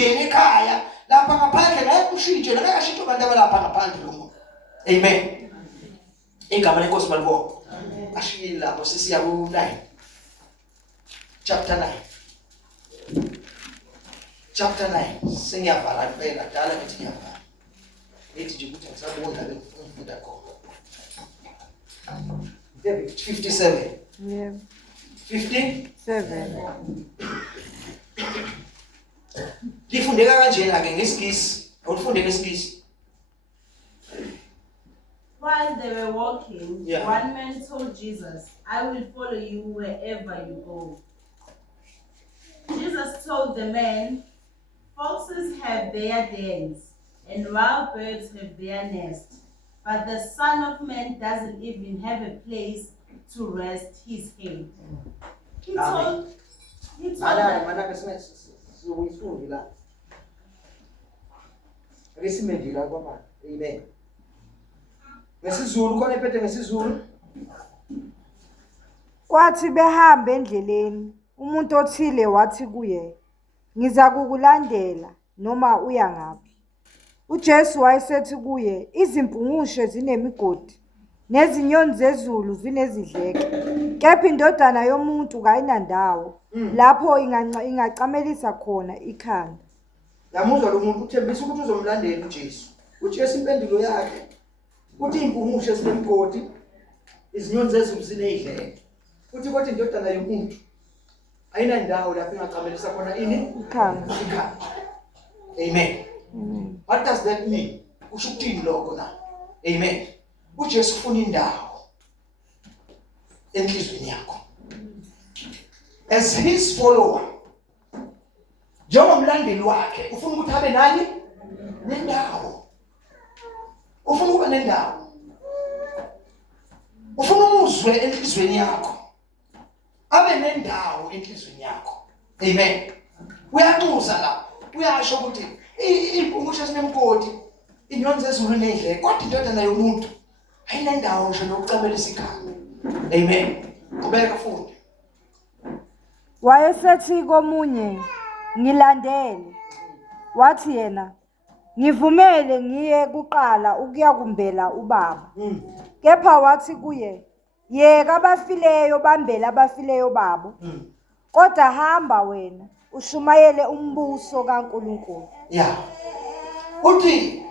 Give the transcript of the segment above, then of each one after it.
ungene ekhaya lapha ngaphandle ngeke ushintshe la ngeke abantu abalapha ngaphandle lo muntu. Amen. Igama lenkosi balibonga. Ashiyile lapho sisiya ku 9. Chapter 9. Chapter 9. Sengiyavala impela dala ngithi ngiyavala. Ngithi nje ukuthi ngisabona le ngifunda khona. 57. Yeah. 57. Lifundeka kanjena ke ngesigisi. Awulifunde ngesigisi. While they were walking, Yeah. one man told Jesus, "I will follow you wherever you go." Jesus told the man, "Foxes have their dens, and wild birds have their nests, but the Son of Man doesn't even have a place to rest his head." He told them, Mana sizoyifundi la. Akesimendila kwamanje. Amen. Ngesizulu khona ephethe ngesizulu. Kwathi behamba endleleni, umuntu othile wathi kuye, "Ngiza kukulandela noma uya ngaphi." uJesu wayesethi kuye, "Izimpungushe zinemigodi, nezinyoni zezulu zinezidleke, kepha indodana yomuntu kayinandawo lapho ingacamelisa khona ikhanda." Yamuzwa lo muntu uthembisa ukuthi uzomlandela uJesu. uJesu impendulo yakhe uthi impungushe zinemigodi, izinyoni zezulu zinezidleke. Uthi kodwa indodana yomuntu ayinandawo lapho ingacamelisa khona ini? Ikhanda. Amen. What does that mean? Usho ukuthini lokho na? Amen. uJesu ufuna indawo enhlizweni yakho. As his follower, njengomlandeli wakhe, ufuna ukuthi abe nani? Nendawo. Ufuna ukuba nendawo. Ufuna umuzwe enhlizweni yakho. Abe nendawo enhlizweni yakho. Amen. Uyaxuza la. Uyasho ukuthi impungushe zinemgodi, inyoni zezulu nezidleke, kodwa indodana yomuntu ayinendawo nje nokucamelisa ikhanda. Amen. Qhubeka futhi. Wayesethi komunye, "Ngilandele." Wathi yena, "Ngivumele ngiye kuqala ukuyakumbela ubaba." Kepha wathi kuye, "Yeka abafileyo bambele abafileyo babo, kodwa hamba wena ushumayele umbuso kaNkulunkulu." Yeah. Uthi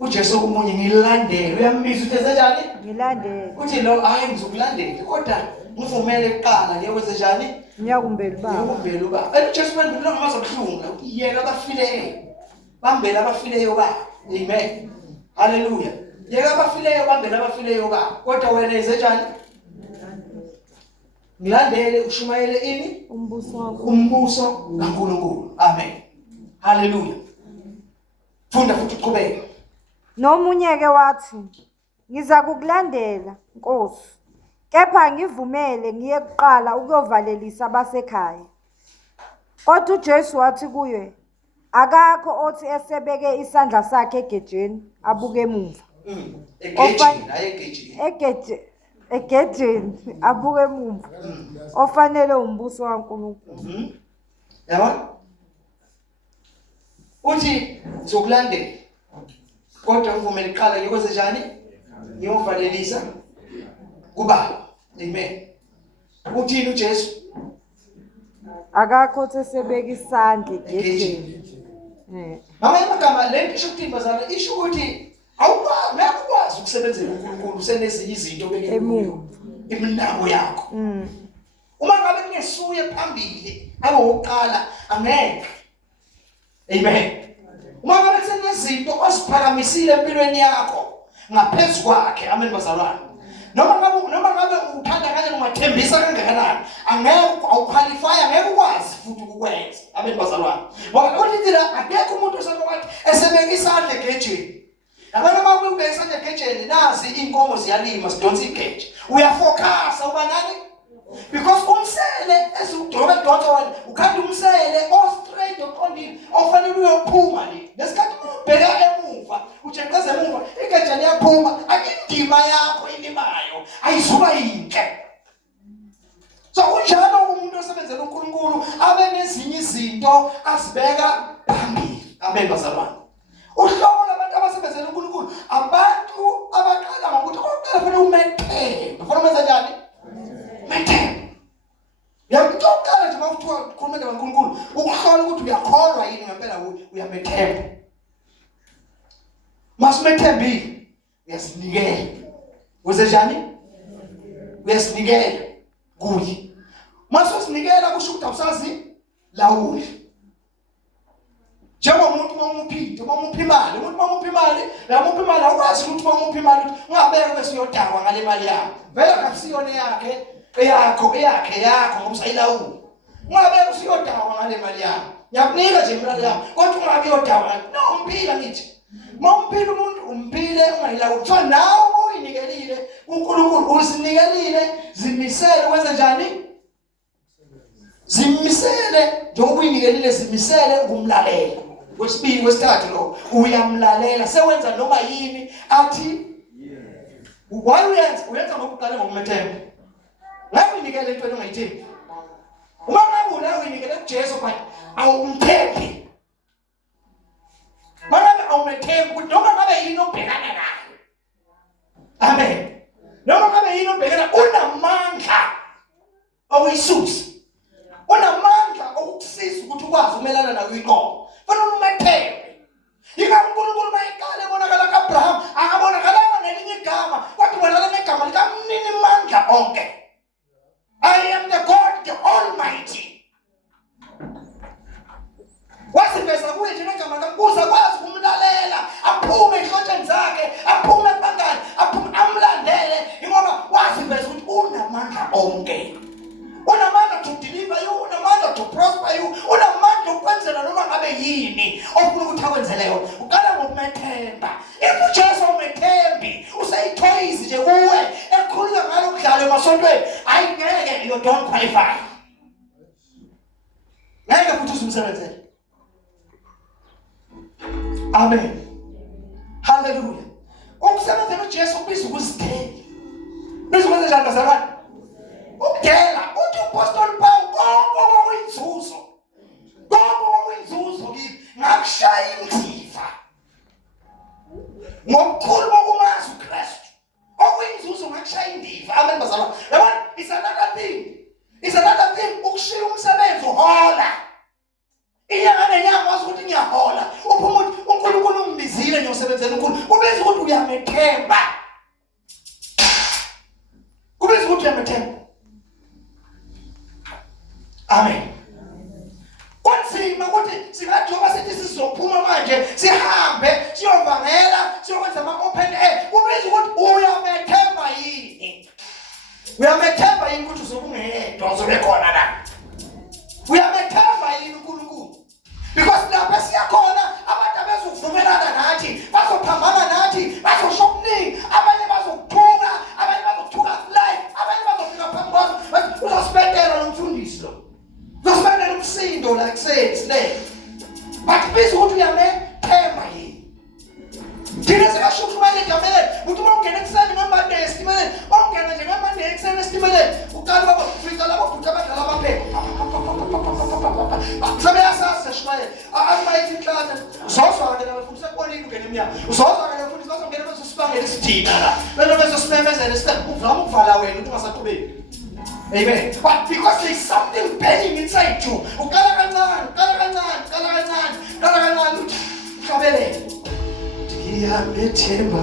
uJesu kumunye ngilandele, uyambiza ukuthi enzenjani? Ngilandele. Uthi lo hayi ngizokulandela, kodwa ngivumele kuqala ngiyekwenze njani? Ngiyakumbela ubaba. Ngiyekumbela ubaba. uJesu wendlula ngamazo kuhlunga, uthi yeka abafileyo bambele abafileyo babo. Amen. Hallelujah. Yeka abafileyo bambele abafileyo babo, kodwa wena enzenjani? Ngilandele ushumayele ini? Umbuso kaNkulunkulu. Amen. Hallelujah. Funda futhi uqhubeke. Nomunye ke wathi, "Ngiza kukulandela, Nkosi, kepha ngivumele ngiye kuqala ukuyovalelisa abasekhaya." Kodwa uJesu wathi kuye, "Akakho othi esebeke isandla sakhe egejeni abuke emuva." Egejeni abuke emuva. Ofanele umbuso kaNkulunkulu. Yabona? Uthi ngizokulandela, kodwa ngivumele iqala ngiyokwenza njani? Ngiyovalelisa kubaba. Amen. Uthini uJesu? Akakho othi esebeke isandla egejeni. Ngamanye amagama le nto isho ukuthini bazalwane? Isho ukuthi awukwazi ukusebenzela uNkulunkulu usenezinye izinto obeke kuyo iminako yakho. Uma ngabe kungesuye phambili awokuqala angeke. Amen. Uma ngabe kusenezinto osiphakamisile empilweni yakho ngaphezulu kwakhe, amen bazalwane. Noma ngabe uthanda kanje ungathembisa kangakanani, angeke awuqualify, angeke ukwazi futhi ukukwenza, amen bazalwane. Ngoba kuthi la akekho umuntu osakwathi esebeka isandla egejeni. Yabona uma ubeka isandla egejeni, nazi inkomo ziyalima sidonsa igeje. Uyafocus uba nani? Because umsele esudroba idonsa wena, ukhanda umsele straight oqondile ofanele uyophuma le. Lesikhathi ubheka emuva, ujeqeza emuva, igeje liyaphuma, akindima yakho ilimayo ayizuba yinhle. So unjalo umuntu osebenzela uNkulunkulu abe nezinye izinto asibeka phambili. Amen bazalwane. Uhlobo labantu abasebenzela uNkulunkulu abantu abaqala ngokuthi oqala kufanele umethembe. Kufanele umenze njani? Methembe. Yamthoqala nje mawuthiwa ukhuluma noNkulunkulu ukuhlola ukuthi uyakholwa yini ngempela uyamethemba. Masumethembile uyasinikela. Wenze njani? Uyasinikela kuye. Masosinikela kusho ukuthi awusazi lawule. Njengomuntu momuphi, momuphi imali, umuntu momuphi imali, la muphi imali awukwazi ukuthi momuphi imali ungabeke bese uyodawa ngale mali yakho. Vele kakusiyona yakhe, yakho ngoba usayilawula. Ungabeke usiyodawa ngale mali yakho. Ngiyakunika nje imali yakho, kodwa ungabe uyodawa. No, umpila ngithi. Mawumpila umuntu umpile ungayilawuli. So nawe uyinikelile uNkulunkulu usinikelile zimisele wenze njani? Zimisele njengoba uyinikelile zimisele ukumlalela. Wesibili wesithathu lo uyamlalela sewenza noma yini athi why uyenza ngokuqala ngokumethemba. Ngabe uyinikele into ongayithembi. Uma ngabe unawe uyinikele kuJesu but awumthembi. Manje awumethembi ukuthi noma ngabe yini obhekana nayo. Amen. Noma ngabe yini obhekana unamandla okuyisusa. Unamandla okukusiza ukuthi ukwazi ukumelana nayo inqobo. Fanele umethembe. UNkulunkulu mayiqala ebonakala kaAbraham, akabonakalanga ngelinye igama, kodwa ubonakala ngegama likaMnini mandla onke. I am the God, the Almighty. Wasiveza kuye nje negama likaMbuza kwazi ukumlalela, aphume ehlotsheni zakhe, aphume ebangani, aphume amlandele, ngoba wasiveza ukuthi unamandla onke. Unamandla to deliver you, unamandla to prosper you, unamandla ukwenzela noma ngabe yini ofuna ukuthi akwenzele yona. Uqala ngokumethemba. If uJesu umethembi, usayithoyizi nje kuwe, ekhuluma ngalo kudlala emasontweni, ayingeke you don't qualify. Ngeke futhi usimsebenzele. Amen. Hallelujah. Ukusebenzela uJesu kubiza ukuzithela. Biza ukwenza njani bazalwane? Ukudela uthi uApostle Paul konke okuyinzuzo kimi ngakushaya indiva ngokukhuluma kumazi uKristu okuyinzuzo ngakushaya indiva. Amen bazalwane. Yabona it's another thing ukushiya umsebenzi uhola inyanga nenyanga wazi ukuthi ngiyahola uphuma ukuthi uNkulunkulu ungibizile ngiyosebenzela uNkulunkulu kubiza ukuthi uyamethemba. Kubiza ukuthi uyamethemba. Amen. Kunzima ukuthi singajoba sithi sizophuma manje sihambe siyovangela siyokwenza ama-open air. Kubiza ukuthi uyamethemba yini? Uyamethemba yini ukuthi uzobungedwa uzobe khona la? Uyamethemba yini uNkulunkulu? Because lapha siyakhona abantu abezokuvumelana nathi, bazophambana nathi, bazosho okuningi, abanye bazokuthuka, abanye bazokuthuka live, abanye bazofika phambi kwakho uzospendela nomfundisi lo. Uzospendela umsindo like says today. But please ukuthi uyamethemba yini? Thina sikashukumele egameni, uthi uma ungena ekuseni ngeMonday esitimeleni, ongena nje ngeMonday ekuseni esitimeleni, uqala baba ufika labo futhi abadala baphepha. Sabeyasasa shwaye, amayithi inhlana, uzozwa ke nabafundi sekubonile ungena emnyango. Uzozwa ke nabafundi bazongena bezosibangela isidina la. Bena bezosimemezela isithathu uvama ukuvala wena uthi ungasaqhubeki. Amen. But because there is something burning inside you, uqala kancane, ukhabelele. Ngiyamethemba.